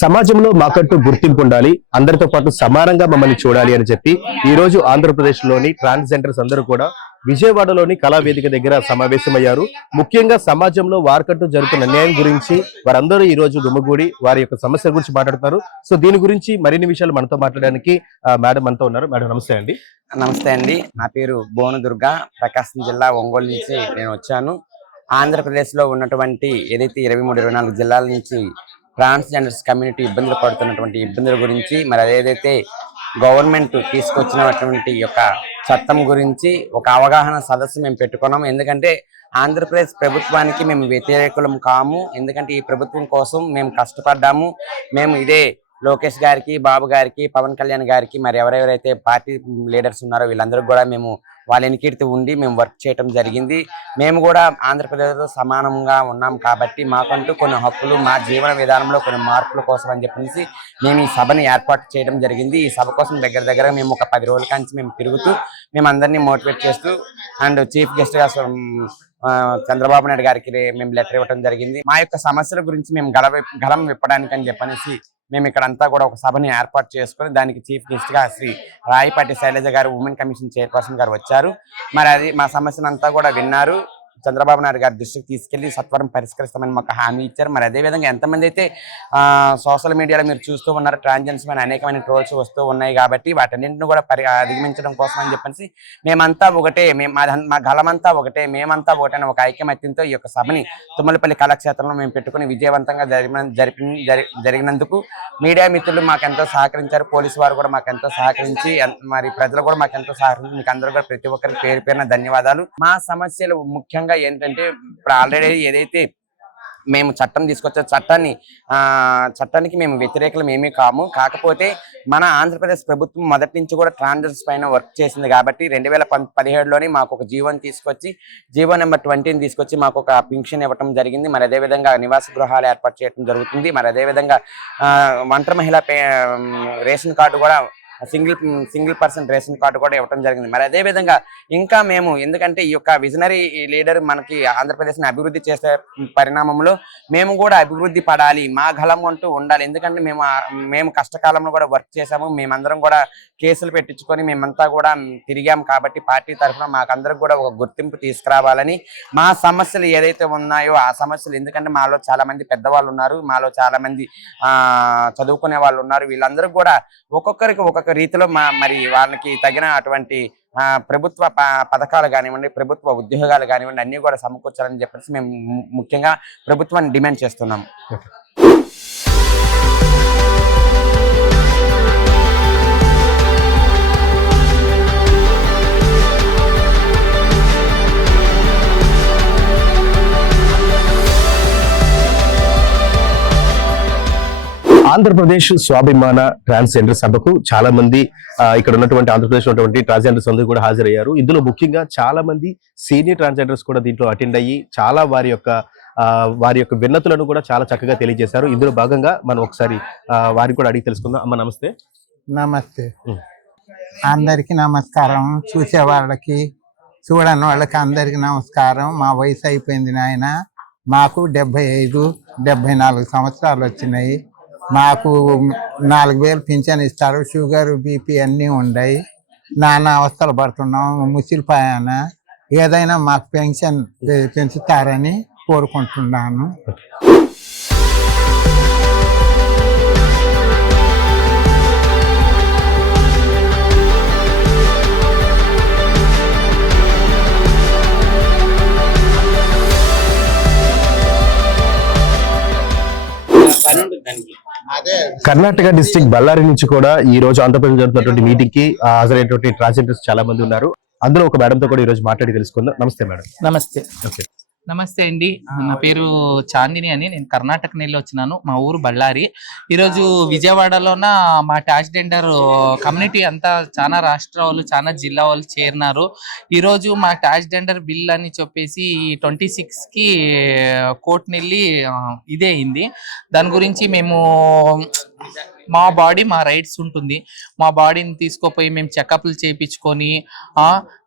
సమాజంలో మాకంటూ గుర్తింపు ఉండాలి, అందరితో పాటు సమానంగా మమ్మల్ని చూడాలి అని చెప్పి ఈ రోజు ఆంధ్రప్రదేశ్ లోని ట్రాన్స్జెండర్స్ అందరూ కూడా విజయవాడలోని కళావేదిక దగ్గర సమావేశమయ్యారు. ముఖ్యంగా సమాజంలో వారికంటూ జరుగుతున్న అన్యాయం గురించి వారందరూ ఈ రోజు గుమ్మగూడి వారి యొక్క సమస్యల గురించి మాట్లాడుతున్నారు. సో దీని గురించి మరిన్ని విషయాలు మనతో మాట్లాడడానికి మేడం మనతో ఉన్నారు. మేడం నమస్తే అండి. నమస్తే అండి, నా పేరు బోను దుర్గా, ప్రకాశం జిల్లా ఒంగోలు నుంచి నేను వచ్చాను. ఆంధ్రప్రదేశ్ లో ఉన్నటువంటి ఏదైతే 23-24 జిల్లాల నుంచి ట్రాన్స్జెండర్స్ కమ్యూనిటీ ఇబ్బందులు పడుతున్నటువంటి ఇబ్బందుల గురించి, మరి అదేదైతే గవర్నమెంట్ తీసుకొచ్చినటువంటి యొక్క చట్టం గురించి ఒక అవగాహన సదస్సు మేము పెట్టుకున్నాము. ఎందుకంటే ఆంధ్రప్రదేశ్ ప్రభుత్వానికి మేము వ్యతిరేకులం కాము. ఎందుకంటే ఈ ప్రభుత్వం కోసం మేము కష్టపడ్డాము. మేము ఇదే లోకేష్ గారికి, బాబు గారికి, పవన్ కళ్యాణ్ గారికి, మరి ఎవరెవరైతే పార్టీ లీడర్స్ ఉన్నారో వీళ్ళందరూ కూడా మేము వాళ్ళ ఎన్నికీర్తి ఉండి మేము వర్క్ చేయడం జరిగింది. మేము కూడా ఆంధ్రప్రదేశ్లో సమానంగా ఉన్నాం కాబట్టి మాకంటూ కొన్ని హక్కులు, మా జీవన విధానంలో కొన్ని మార్పుల కోసం అని చెప్పేసి మేము ఈ సభని ఏర్పాటు చేయడం జరిగింది. ఈ సభ కోసం దగ్గర మేము ఒక 10 రోజుల కాంచి మేము తిరుగుతూ మేము అందరినీ మోటివేట్ చేస్తూ అండ్ చీఫ్ గెస్ట్ గా చంద్రబాబు నాయుడు గారికి మేము లెటర్ ఇవ్వడం జరిగింది. మా యొక్క సమస్యల గురించి మేము గలం విప్పడానికి అని చెప్పనేసి మేము ఇక్కడ అంతా కూడా ఒక సభని ఏర్పాటు చేసుకుని దానికి చీఫ్ గెస్ట్ గా శ్రీ రాయపాటి శైలజ గారు, ఉమెన్ కమిషన్ చైర్పర్సన్ గారు వచ్చారు. మరి అది మా సమస్యను అంతా కూడా విన్నారు. చంద్రబాబు నాయుడు గారి దృష్టికి తీసుకెళ్లి సత్వరం పరిష్కరిస్తామని మాకు హామీ ఇచ్చారు. మరి అదేవిధంగా ఎంతమంది అయితే సోషల్ మీడియాలో మీరు చూస్తూ ఉన్నారు, ట్రాన్స్జెండర్స్ పైన అనేకమైన ట్రోల్స్ వస్తూ ఉన్నాయి కాబట్టి వాటన్నింటిని కూడా అధిగమించడం కోసం అని చెప్పేసి మేమంతా ఒకటే, మా గలమంతా ఒకటే, మేమంతా ఒకటే అని ఒక ఐక్యమత్యంతో ఈ యొక్క సభని తుమ్మలపల్లి కళాక్షేత్రంలో మేము పెట్టుకుని విజయవంతంగా జరిగినందుకు మీడియా మిత్రులు మాకెంతో సహకరించారు. పోలీసు వారు కూడా మాకెంతో సహకరించి, మరి ప్రజలు కూడా మాకెంతో సహకరించి, మీకు అందరూ కూడా ప్రతి ఒక్కరికి పేరు పేరున ధన్యవాదాలు. మా సమస్యలు ముఖ్యంగా ఏంటంటే ఇప్పుడు ఆల్రెడీ ఏదైతే మేము చట్టం తీసుకొచ్చే చట్టానికి మేము వ్యతిరేకులం ఏమీ కాము. కాకపోతే మన ఆంధ్రప్రదేశ్ ప్రభుత్వం మొదటి నుంచి కూడా ట్రాన్స్జెండర్స్ పైన వర్క్ చేసింది కాబట్టి 2017లోనే మాకు ఒక జీవోని తీసుకొచ్చి, జీవో నెంబర్ 20ని తీసుకొచ్చి మాకు ఒక పింఛన్ ఇవ్వటం జరిగింది. మరి అదేవిధంగా నివాస గృహాలు ఏర్పాటు చేయడం జరుగుతుంది. మరి అదేవిధంగా ఒంటరి మహిళ రేషన్ కార్డు కూడా సింగిల్ పర్సన్ రేషన్ కార్డు కూడా ఇవ్వడం జరిగింది. మరి అదేవిధంగా ఇంకా మేము, ఎందుకంటే ఈ యొక్క విజనరీ లీడర్ మనకి ఆంధ్రప్రదేశ్ని అభివృద్ధి చేసే పరిణామంలో మేము కూడా అభివృద్ధి పడాలి, మా గలం అంటూ ఉండాలి. ఎందుకంటే మేము కష్టకాలంలో కూడా వర్క్ చేసాము. మేమందరం కూడా కేసులు పెట్టించుకొని మేమంతా కూడా తిరిగాం కాబట్టి పార్టీ తరఫున మాకందరికి కూడా ఒక గుర్తింపు తీసుకురావాలని, మా సమస్యలు ఏదైతే ఉన్నాయో ఆ సమస్యలు, ఎందుకంటే మాలో చాలా మంది పెద్దవాళ్ళు ఉన్నారు, మాలో చాలా మంది చదువుకునే వాళ్ళు ఉన్నారు, వీళ్ళందరూ కూడా ఒక్కొక్కరికి ఒక్కొక్క రీతిలో మరి వాళ్ళకి తగిన అటువంటి ప్రభుత్వ పథకాలు కానివ్వండి, ప్రభుత్వ ఉద్యోగాలు కానివ్వండి అన్ని కూడా సమకూర్చాలని చెప్పేసి మేము ముఖ్యంగా ప్రభుత్వాన్ని డిమాండ్ చేస్తున్నాము. ఆంధ్రప్రదేశ్ స్వాభిమాన ట్రాన్స్జెండర్ సభకు చాలా మంది ఇక్కడ ఉన్నటువంటి ఆంధ్రప్రదేశ్ ఉన్నటువంటి ట్రాన్స్జెండర్స్ అందరూ కూడా హాజరయ్యారు. ఇందులో ముఖ్యంగా చాలా మంది సీనియర్ ట్రాన్స్జెండర్స్ కూడా దీంట్లో అటెండ్ అయ్యి చాలా వారి యొక్క విన్నతులను కూడా చాలా చక్కగా తెలియజేశారు. ఇందులో భాగంగా మనం ఒకసారి వారికి కూడా అడిగి తెలుసుకుందాం. అమ్మ నమస్తే. నమస్తే, అందరికి నమస్కారం. చూసే వాళ్ళకి, చూడని వాళ్ళకి అందరికి నమస్కారం. మా వయసు అయిపోయింది నాయన, మాకు 75-74 సంవత్సరాలు వచ్చినాయి. మాకు 4000 పింఛన్ ఇస్తారు. షుగర్, బీపీ అన్నీ ఉన్నాయి. నానా అవస్థలు పడుతున్నాం. ముసిలిపాయన ఏదైనా మాకు పెన్షన్ పెంచుతారని కోరుకుంటున్నాను. కర్ణాటక డిస్ట్రిక్ట్ బళ్ళారి నుంచి కూడా ఈ రోజు ఆంధ్రప్రదేశ్ జరుగుతున్నటువంటి మీటింగ్ కి హాజరైనటువంటి ట్రాన్స్జెండర్స్ చాలా మంది ఉన్నారు. అందులో ఒక మేడంతో కూడా ఈ రోజు మాట్లాడి తెలుసుకుందాం. నమస్తే మేడం. నమస్తే. నమస్తే అండి, నా పేరు చాందిని అని, నేను కర్ణాటక నెల్లి వచ్చినాను. మా ఊరు బళ్ళారి. ఈరోజు విజయవాడలోన మా ట్రాన్స్జెండర్ కమ్యూనిటీ అంతా చాలా రాష్ట్ర వాళ్ళు, చాలా జిల్లా వాళ్ళు చేరినారు. ఈరోజు మా ట్రాన్స్జెండర్ బిల్ అని చెప్పేసి 26కి కోర్టు నెల్లి ఇదే అయింది. దాని గురించి మేము మా బాడీ మా రైట్స్ ఉంటుంది. మా బాడీని తీసుకుపోయి మేము చెకప్లు చేయించుకొని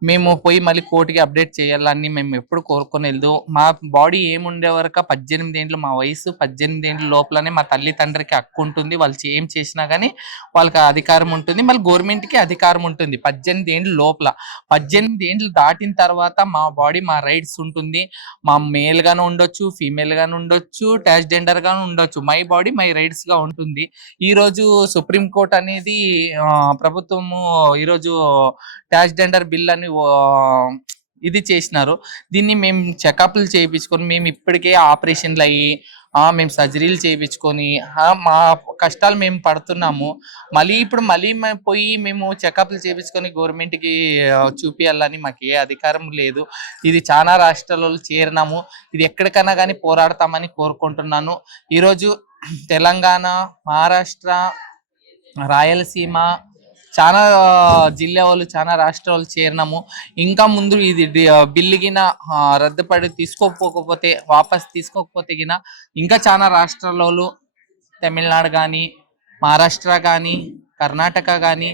మేము పోయి మళ్ళీ కోర్టుకి అప్డేట్ చేయాలని మేము ఎప్పుడు కోరుకొని వెళ్దు. మా బాడీ ఏముండే వరకు 18 ఏండ్లు, మా వయసు 18 ఏండ్ల లోపలనే మా తల్లి తండ్రికి హక్కు ఉంటుంది. వాళ్ళు ఏం చేసినా కానీ వాళ్ళకి అధికారం ఉంటుంది, మళ్ళీ గవర్నమెంట్కి అధికారం ఉంటుంది 18 ఏండ్ల లోపల. 18 ఏండ్లు దాటిన తర్వాత మా బాడీ మా రైట్స్ ఉంటుంది. మా మేల్ గాను ఉండొచ్చు, ఫీమేల్ గాను ఉండొచ్చు, ట్రాన్స్జెండర్ గాను ఉండొచ్చు. మై బాడీ మై రైట్స్ గా ఉంటుంది. ఈ రోజు సుప్రీం కోర్ట్ అనేది ప్రభుత్వము ఈరోజు ట్రాన్స్జెండర్ బిల్ అని ఇది చేసినారు. దీన్ని మేము చెకప్లు చేయించుకొని మేము ఇప్పటికే ఆపరేషన్లు అయ్యి మేము సర్జరీలు చేయించుకొని మా కష్టాలు మేము పడుతున్నాము. ఇప్పుడు మేము పోయి మేము చెకప్లు చేయించుకొని గవర్నమెంట్కి చూపించాలని మాకు ఏ అధికారం లేదు. ఇది చాలా రాష్ట్రాలలో చేరినాము. ఇది ఎక్కడికైనా కానీ పోరాడతామని కోరుకుంటున్నాను. ఈరోజు తెలంగాణ, మహారాష్ట్ర, రాయలసీమ చాలా జిల్లా వాళ్ళు, చాలా రాష్ట్రాలు చేరినాము. ఇంకా ముందు ఇది బిల్లుగిన రద్దుపడి తీసుకోకపోతే, వాపస్ తీసుకోకపోతే గిన ఇంకా చాలా రాష్ట్రాలలో, తమిళనాడు కానీ, మహారాష్ట్ర కానీ, కర్ణాటక కానీ,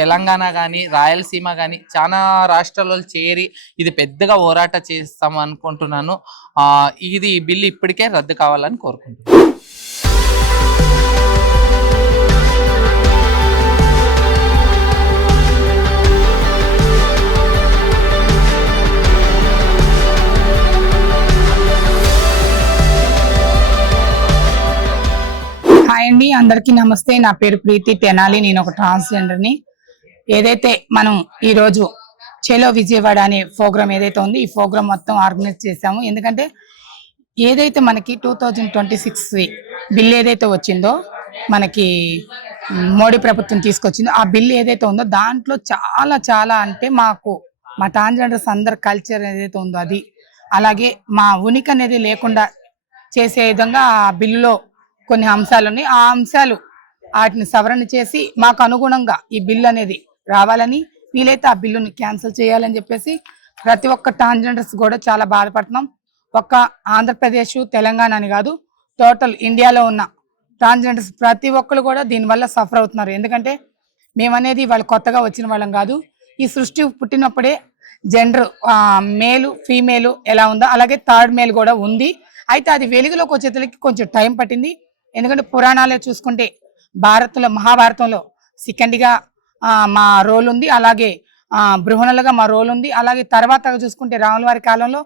తెలంగాణ కానీ, రాయలసీమ కానీ చాలా రాష్ట్రాలలో చేరి ఇది పెద్దగా పోరాట చేస్తాం అనుకుంటున్నాను. ఇది బిల్లు ఇప్పటికే రద్దు కావాలని కోరుకుంటున్నాను. హాయ్ అండి, అందరికీ నమస్తే. నా పేరు ప్రీతి తెనాలి. నేను ఒక ట్రాన్స్జెండర్ని. ఏదైతే మనం ఈరోజు చెలో విజయవాడ అనే ప్రోగ్రామ్ ఏదైతే ఉంది, ఈ ప్రోగ్రామ్ మొత్తం ఆర్గనైజ్ చేశాము. ఎందుకంటే ఏదైతే మనకి 2026 బిల్ ఏదైతే వచ్చిందో, మనకి మోడీ ప్రభుత్వం తీసుకొచ్చిందో, ఆ బిల్ ఏదైతే ఉందో దాంట్లో చాలా చాలా అంటే మా ట్రాన్స్జెండర్స్ అందరి కల్చర్ ఏదైతే ఉందో అది, అలాగే మా ఉనికి అనేది లేకుండా చేసే విధంగా ఆ బిల్లులో కొన్ని అంశాలు ఉన్నాయి. ఆ అంశాలు వాటిని సవరణ చేసి మాకు అనుగుణంగా ఈ బిల్లు అనేది రావాలని, వీలైతే ఆ బిల్లుని క్యాన్సిల్ చేయాలని చెప్పేసి ప్రతి ఒక్క ట్రాన్స్జెండర్స్ కూడా చాలా బాధపడుతున్నాం. ఒక్క ఆంధ్రప్రదేశ్, తెలంగాణ అని కాదు, టోటల్ ఇండియాలో ఉన్న ట్రాన్స్జెండర్స్ ప్రతి ఒక్కరు కూడా దీనివల్ల సఫర్ అవుతున్నారు. ఎందుకంటే మేమనేది వాళ్ళు కొత్తగా వచ్చిన వాళ్ళం కాదు. ఈ సృష్టి పుట్టినప్పుడే జెండర్ మేలు ఫీమేలు ఎలా ఉందో అలాగే థర్డ్ మేల్ కూడా ఉంది. అయితే అది వెలుగులోకి వచ్చేసరికి కొంచెం టైం పట్టింది. ఎందుకంటే పురాణాలే చూసుకుంటే మహాభారతంలో సెకండ్గా మా రోల్ ఉంది, అలాగే బృహణలుగా మా రోల్ ఉంది. అలాగే తర్వాత చూసుకుంటే రాముల వారి కాలంలో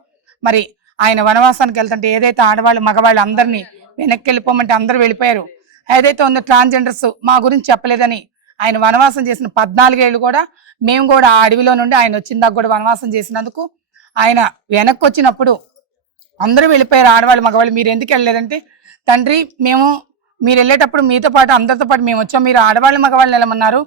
మరి ఆయన వనవాసానికి వెళ్తుంటే ఏదైతే ఆడవాళ్ళు మగవాళ్ళు అందరినీ వెనక్కి వెళ్ళిపోమంటే అందరూ వెళ్ళిపోయారు. ఏదైతే ఉందో ట్రాన్స్జెండర్స్ మా గురించి చెప్పలేదని ఆయన వనవాసం చేసిన 14 ఏళ్ళు కూడా మేము కూడా ఆ అడవిలో నుండి ఆయన వచ్చిందాక కూడా వనవాసం చేసినందుకు ఆయన వెనక్కి వచ్చినప్పుడు అందరూ వెళ్ళిపోయారు, ఆడవాళ్ళు మగవాళ్ళు. మీరు ఎందుకు వెళ్ళలేదంటే, తండ్రి మీరు వెళ్ళేటప్పుడు మీతో పాటు అందరితో పాటు మేము వచ్చాం, మీరు ఆడవాళ్ళు మగవాళ్ళు వెళ్ళమన్నారు,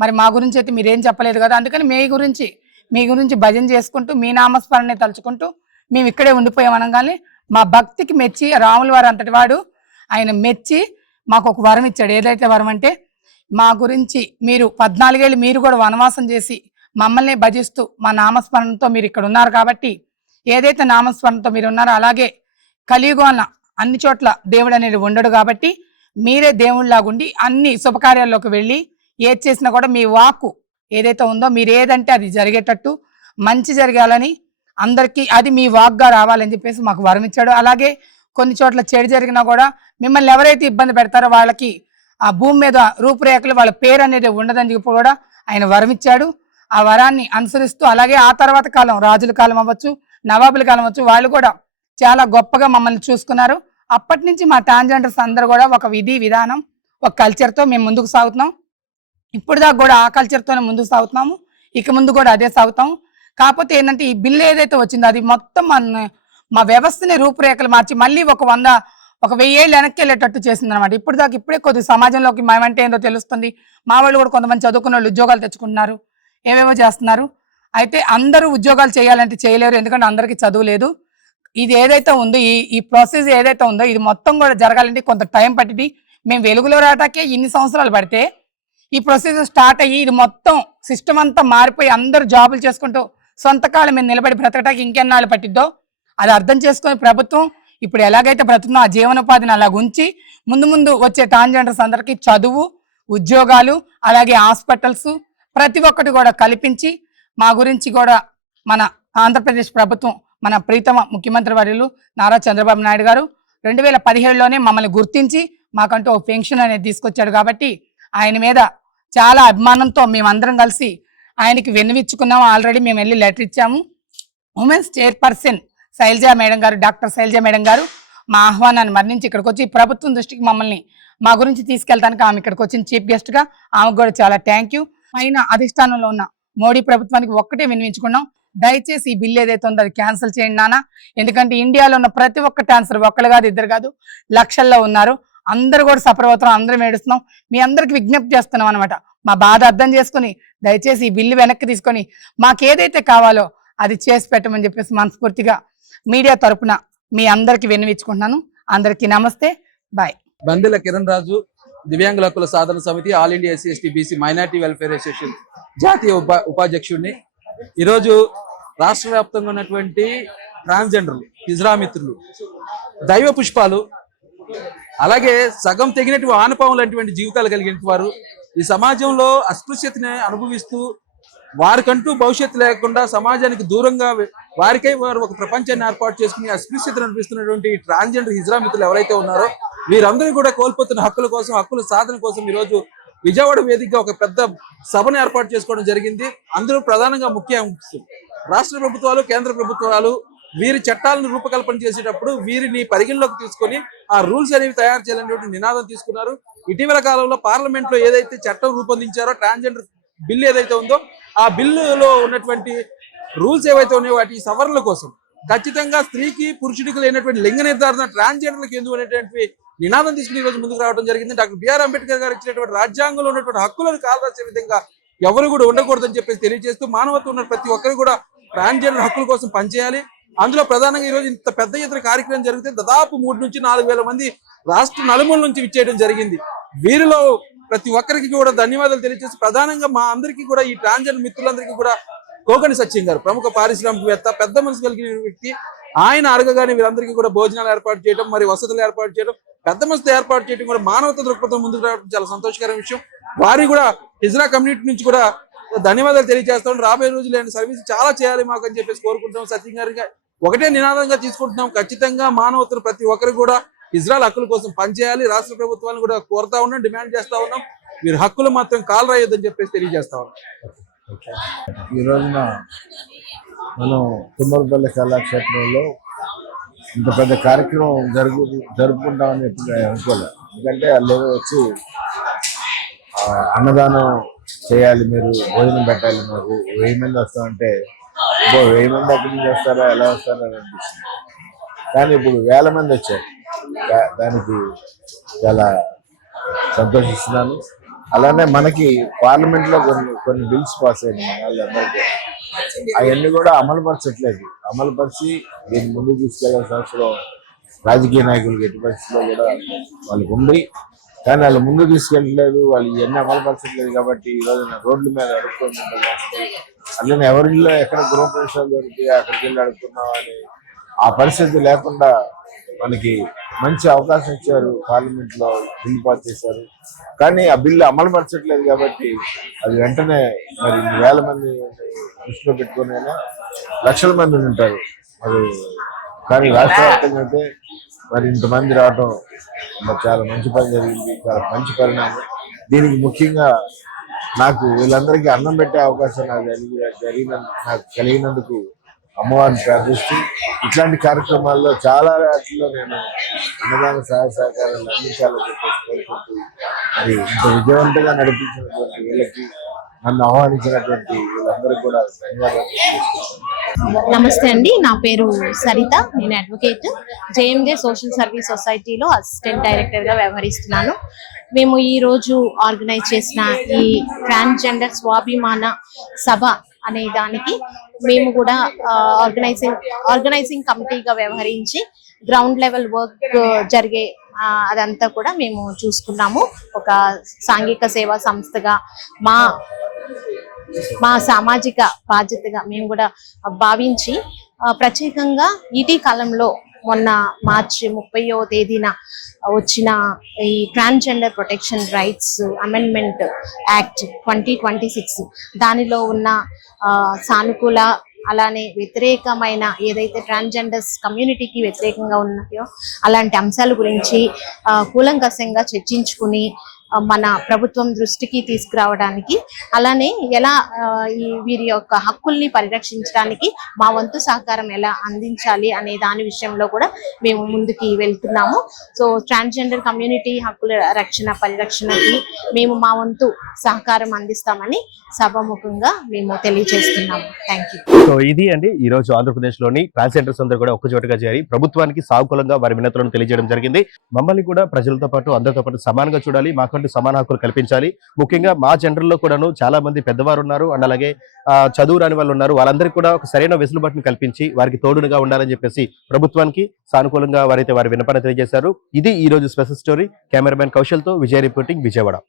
మరి మా గురించి అయితే మీరేం చెప్పలేదు కదా, అందుకని మీ గురించి భజన చేసుకుంటూ మీ నామస్మరణే తలుచుకుంటూ మేము ఇక్కడే ఉండిపోయామనగానే మా భక్తికి మెచ్చి రాముల వారు అంతటి వాడు ఆయన మెచ్చి మాకు ఒక వరం ఇచ్చాడు. ఏదైతే వరం అంటే, మా గురించి మీరు 14 ఏళ్ళు మీరు కూడా వనవాసం చేసి మమ్మల్ని భజిస్తూ మా నామస్మరణతో మీరు ఇక్కడ ఉన్నారు కాబట్టి, ఏదైతే నామస్మరణతో మీరు ఉన్నారో అలాగే కలియుగాన అన్ని చోట్ల దేవుడు అనేది ఉండడు కాబట్టి మీరే దేవుళ్ళలాగుండి అన్ని శుభకార్యాల్లోకి వెళ్ళి ఏది చేసినా కూడా మీ వాక్కు ఏదైతే ఉందో మీరు ఏదంటే అది జరిగేటట్టు మంచి జరగాలని, అందరికీ అది మీ వాక్గా రావాలని చెప్పేసి మాకు వరం ఇచ్చాడు. అలాగే కొన్ని చోట్ల చెడు జరిగినా కూడా మిమ్మల్ని ఎవరైతే ఇబ్బంది పెడతారో వాళ్ళకి ఆ భూమి మీద రూపురేఖలు వాళ్ళ పేరు అనేది ఉండదని చెప్పి కూడా ఆయన వరం ఇచ్చాడు. ఆ వరాన్ని అనుసరిస్తూ అలాగే ఆ తర్వాత కాలం రాజుల కాలం అవ్వచ్చు, నవాబుల కాలం అవ్వచ్చు, వాళ్ళు కూడా చాలా గొప్పగా మమ్మల్ని చూసుకున్నారు. అప్పటి నుంచి మా ట్రాన్స్జెండర్స్ అందరూ కూడా ఒక విధి విధానం ఒక కల్చర్తో మేము ముందుకు సాగుతున్నాం. ఇప్పుడు దాకా కూడా ఆ కల్చర్తోనే ముందుకు సాగుతున్నాము, ఇక ముందు కూడా అదే సాగుతాము. కాకపోతే ఏంటంటే ఈ బిల్లు ఏదైతే వచ్చిందో అది మొత్తం మా వ్యవస్థని రూపురేఖలు మార్చి మళ్ళీ ఒక 1000 ఏళ్ళు వెనక్కి వెళ్ళేటట్టు చేసింది అనమాట. ఇప్పుడే కొద్దిగా సమాజంలోకి మేమంటే ఏందో తెలుస్తుంది. మా వాళ్ళు కూడా కొంతమంది చదువుకున్న వాళ్ళు ఉద్యోగాలు తెచ్చుకుంటున్నారు, ఏవేవో చేస్తున్నారు. అయితే అందరూ ఉద్యోగాలు చేయాలంటే చేయలేరు, ఎందుకంటే అందరికీ చదువు లేదు. ఇది ఏదైతే ఉందో ఈ ప్రాసెస్ ఏదైతే ఉందో ఇది మొత్తం కూడా జరగాలంటే కొంత టైం పట్టింది. మేము వెలుగులో రావటాకే ఇన్ని సంవత్సరాలు పడితే ఈ ప్రొసీజర్ స్టార్ట్ అయ్యి ఇది మొత్తం సిస్టమ్ అంతా మారిపోయి అందరూ జాబులు చేసుకుంటూ సొంత కాలం మీద నిలబడి బ్రతకటానికి ఇంకెన్నాళ్ళు పట్టిద్దో అది అర్థం చేసుకుని ప్రభుత్వం ఇప్పుడు ఎలాగైతే బ్రతుకుతుందో ఆ జీవనోపాధిని అలాగ ఉంచి ముందు వచ్చే ట్రాన్స్జెండర్స్ అందరికీ చదువు, ఉద్యోగాలు, అలాగే హాస్పిటల్స్ ప్రతి ఒక్కటి కూడా కల్పించి మా గురించి కూడా మన ఆంధ్రప్రదేశ్ ప్రభుత్వం, మన ప్రీతమ ముఖ్యమంత్రి వర్యులు నారా చంద్రబాబు నాయుడు గారు 2017లోనే మమ్మల్ని గుర్తించి మాకంటూ ఒక పెన్షన్ అనేది తీసుకొచ్చాడు. కాబట్టి ఆయన మీద చాలా అభిమానంతో మేమందరం కలిసి ఆయనకి విన్నవించుకున్నాము. ఆల్రెడీ మేము వెళ్ళి లెటర్ ఇచ్చాము. ఉమెన్స్ చైర్పర్సన్ శైలజా మేడం గారు, డాక్టర్ శైలజా మేడం గారు మా ఆహ్వానాన్ని మరణించి ఇక్కడికి వచ్చి ప్రభుత్వం దృష్టికి మమ్మల్ని మా గురించి తీసుకెళ్తానికి ఆమె ఇక్కడికి వచ్చిన చీఫ్ గెస్ట్ గా ఆమెకు కూడా చాలా థ్యాంక్ యూ. పైన అధిష్టానంలో ఉన్న మోడీ ప్రభుత్వానికి ఒక్కటే వినిపించుకున్నాం, దయచేసి ఈ బిల్ ఏదైతే ఉందో అది క్యాన్సిల్ చేయండి నాన్న. ఎందుకంటే ఇండియాలో ఉన్న ప్రతి ఒక్క ట్రాన్స్ఫర్ ఒక్కరు కాదు, ఇద్దరు కాదు, లక్షల్లో ఉన్నారు. అందరూ కూడా సఫర్ అవుతున్నాం, అందరం ఏడుస్తున్నాం. మీ అందరికి విజ్ఞప్తి చేస్తున్నాం అనమాట. మా బాధ అర్థం చేసుకుని దయచేసి ఈ బిల్లు వెనక్కి తీసుకొని మాకేదైతే కావాలో అది చేసి పెట్టమని చెప్పేసి మనస్ఫూర్తిగా మీడియా తరపున మీ అందరికి విన్నవించుకుంటున్నాను. అందరికీ నమస్తే, బాయ్. బందెల కిరణ్ రాజు, దివ్యాంగుల హక్కుల సాధన సమితి, all India SC ST BC minority welfare association జాతీయ ఉపాధ్యక్షుడిని. ఈరోజు రాష్ట్ర వ్యాప్తంగా ఉన్నటువంటి ట్రాన్స్జెండర్లు, హిజ్రా మిత్రులు, దైవ పుష్పాలు, అలాగే సగం తెగినటువంటి ఆనపావం లాంటి జీవితాలు కలిగిన వారు ఈ సమాజంలో అస్పృశ్యతని అనుభవిస్తూ వారికంటూ భవిష్యత్తు లేకుండా సమాజానికి దూరంగా వారికై వారు ఒక ప్రపంచాన్ని ఏర్పాటు చేసుకుని అస్పృశ్యతను అనిపిస్తున్నటువంటి ట్రాన్స్జెండర్ హిజ్రా మిత్రులు ఎవరైతే ఉన్నారో వీరందరూ కూడా కోల్పోతున్న హక్కుల కోసం, హక్కుల సాధన కోసం ఈరోజు విజయవాడ వేదికగా ఒక పెద్ద సభను ఏర్పాటు చేసుకోవడం జరిగింది. అందులో ప్రధానంగా ముఖ్య అంశం రాష్ట్ర ప్రభుత్వాలు, కేంద్ర ప్రభుత్వాలు వీరి చట్టాలను రూపకల్పన చేసేటప్పుడు వీరిని పరిగణలోకి తీసుకొని ఆ రూల్స్ అనేవి తయారు చేయాలనేటువంటి నినాదం తీసుకున్నారు. ఇటీవల కాలంలో పార్లమెంట్ లో ఏదైతే చట్టం రూపొందించారో ట్రాన్స్జెండర్ బిల్లు ఏదైతే ఉందో ఆ బిల్లులో ఉన్నటువంటి రూల్స్ ఏవైతే ఉన్నాయో వాటి సవరణల కోసం ఖచ్చితంగా స్త్రీకి పురుషుడికి లేనటువంటి లింగ నిర్ధారణ ట్రాన్స్జెండర్లకు ఎందుకు అనేటువంటి నినాదం తీసుకుని ఈరోజు ముందుకు రావడం జరిగింది. డాక్టర్ బిఆర్ అంబేద్కర్ గారు ఇచ్చినటువంటి రాజ్యాంగంలో ఉన్నటువంటి హక్కులను కాల్రాసే విధంగా ఎవరు కూడా ఉండకూడదని చెప్పేసి తెలియజేస్తూ మానవత్వం ఉన్న ప్రతి ఒక్కరు కూడా ట్రాన్స్జెండర్ హక్కుల కోసం పనిచేయాలి. అందులో ప్రధానంగా ఈరోజు ఇంత పెద్ద ఎత్తున కార్యక్రమం జరిగితే దాదాపు 3 నుంచి 4,000 మంది రాష్ట్ర నలుమూల నుంచి విచ్చేయడం జరిగింది. వీరిలో ప్రతి ఒక్కరికి కూడా ధన్యవాదాలు తెలియజేసి ప్రధానంగా మా అందరికీ కూడా ఈ ట్రాన్స్జెండర్ మిత్రులందరికీ కూడా కోకని సత్యం గారు ప్రముఖ పారిశ్రామికవేత్త, పెద్ద మనసు కలిగిన వ్యక్తి, ఆయన అడగగానే వీరందరికీ కూడా భోజనాలు ఏర్పాటు చేయడం, మరి వసతులు ఏర్పాటు చేయడం, పెద్ద మనసుతో ఏర్పాటు చేయడం కూడా మానవత దృక్పథం ముందుకు రావడం చాలా సంతోషకరమైన విషయం. వారి కూడా హిజ్రా కమ్యూనిటీ నుంచి కూడా ధన్యవాదాలు తెలియజేస్తాం. రాబోయే రోజులు సర్వీస్ చాలా చేయాలి మాకు అని చెప్పేసి కోరుకుంటాం. సత్యం గారికి ఒకటే నినాదంగా తీసుకుంటున్నాం, ఖచ్చితంగా మానవతను ప్రతి ఒక్కరు కూడా ఇజ్రాయల్ హక్కుల కోసం పనిచేయాలి. రాష్ట్ర ప్రభుత్వాలను కూడా కోరుతా ఉన్నాం, డిమాండ్ చేస్తా ఉన్నాం. మీరు హక్కులు మాత్రం కాలు రాయొద్దని చెప్పేసి తెలియజేస్తా ఉన్నాం. ఈ రోజున మనం తుమ్మలపల్లి కళాక్షేత్రంలో ఇంత పెద్ద కార్యక్రమం జరుపుకుంటామని ఎప్పుడు అనుకోలేదు. ఎందుకంటే వాళ్ళు వచ్చి అన్నదానం చేయాలి, మీరు భోజనం పెట్టాలి, మాకు 1000 మంది వస్తామంటే 1000 మంది ఎక్కడి నుంచి వస్తారా, ఎలా వస్తారా అని అనిపిస్తుంది. కానీ ఇప్పుడు 1000 మంది వచ్చారు. దానికి చాలా సంతోషిస్తున్నాను. అలానే మనకి పార్లమెంట్ లో కొన్ని బిల్స్ పాస్ అయినాయి వాళ్ళందరికీ, అవన్నీ కూడా అమలుపరచట్లేదు. అమలుపరిచి దీన్ని ముందుకు తీసుకెళ్లాల్సిన అవసరం రాజకీయ నాయకులకు ఎట్టి పరిస్థితుల్లో కూడా వాళ్ళకు ఉంది. కానీ వాళ్ళు ముందు తీసుకెళ్ళట్లేదు, వాళ్ళు ఇవన్నీ అమలుపరచట్లేదు. కాబట్టి ఈ రోజున రోడ్ల మీద అడుక్కొని అట్లనే ఎవరిలో ఎక్కడ గృహప్రవేశాలు దొరికి అక్కడికి వెళ్ళి అడుక్కున్నామని ఆ పరిస్థితి లేకుండా మనకి మంచి అవకాశం ఇచ్చారు. పార్లమెంట్ లో బిల్లు పాస్ చేశారు, కానీ ఆ బిల్లు అమలుపరచట్లేదు. కాబట్టి అది వెంటనే మరి 1000 మంది దృష్టిలో పెట్టుకునే లక్షల మంది ఉంటారు మరి. కానీ రాష్ట్ర వ్యాప్తంగా అయితే మరి ఇంతమంది రావటం మరి చాలా మంచి పని జరిగింది, చాలా మంచి పరిణామం. దీనికి ముఖ్యంగా నాకు వీళ్ళందరికీ అన్నం పెట్టే అవకాశం నాకు కలిగినందుకు అమ్మవారిని ప్రార్థిస్తూ ఇట్లాంటి కార్యక్రమాల్లో చాలా వాటిలో నేను అన్నదాన సహాయ సహకారాలు అందించాలని చెప్పేసి కోరుకుంటూ మరి ఇంత విజయవంతంగా నడిపించినటువంటి వీళ్ళకి, నన్ను ఆహ్వానించినటువంటి వీళ్ళందరికీ కూడా ధన్యవాదాలు. నమస్తే అండి, నా పేరు సరిత. నేను అడ్వకేట్, జేఎంజే సోషల్ సర్వీస్ సొసైటీలో అసిస్టెంట్ డైరెక్టర్ గా వ్యవహరిస్తున్నాను. మేము ఈ రోజు ఆర్గనైజ్ చేసిన ఈ ట్రాన్స్జెండర్ స్వాభిమాన సభ అనే దానికి మేము కూడా ఆర్గనైజింగ్ కమిటీగా వ్యవహరించి గ్రౌండ్ లెవెల్ వర్క్ జరిగే అదంతా కూడా మేము చూసుకున్నాము. ఒక సాంఘిక సేవా సంస్థగా మా సామాజిక బాధ్యతగా మేము కూడా భావించి ప్రత్యేకంగా ఈటీ కాలంలో మొన్న మార్చి 30వ తేదీన వచ్చిన ఈ transgender protection rights amendment act 2026 దానిలో ఉన్న సానుకూల అలానే వ్యతిరేకమైన ఏదైతే ట్రాన్స్జెండర్స్ కమ్యూనిటీకి వ్యతిరేకంగా ఉన్నాయో అలాంటి అంశాల గురించి కూలంకషంగా చర్చించుకుని మన ప్రభుత్వం దృష్టికి తీసుకురావడానికి అలానే ఎలా వీరి యొక్క హక్కుల్ని పరిరక్షించడానికి మా వంతు సహకారం ఎలా అందించాలి అనే దాని విషయంలో కూడా మేము ముందుకి వెళ్తున్నాము. సో ట్రాన్స్జెండర్ కమ్యూనిటీ హక్కుల పరిరక్షణకి మేము మా వంతు సహకారం అందిస్తామని సభాముఖంగా మేము తెలియజేస్తున్నాము. Thank you. సో ఇది అండి ఈ రోజు ఆంధ్రప్రదేశ్ లోని ట్రాన్స్జెండర్స్ అందరూ కూడా ఒక్కచోటుగా చేరి ప్రభుత్వానికి సానుకూలంగా వారి వినతులను తెలియజేయడం జరిగింది. మమ్మల్ని కూడా ప్రజలతో పాటు అందరితో పాటు సమానంగా చూడాలి, మాకంటూ సమాన హక్కులు కల్పించాలి. ముఖ్యంగా మా జెండర్ లో కూడాను చాలా మంది పెద్దవారు ఉన్నారు అండ్ అలాగే చదువు రాని వాళ్ళు ఉన్నారు. వాళ్ళందరికీ కూడా ఒక సరైన వెసులుబాటును కల్పించి వారికి తోడుగా ఉండాలని చెప్పేసి ప్రభుత్వానికి సానుకూలంగా వారైతే వారి విన్నపాన్ని తెలియజేశారు. ఇది ఈ రోజు స్పెషల్ స్టోరీ. కెమెరామెన్ కౌశల్ తో విజయ్ రిపోర్టింగ్, విజయవాడ.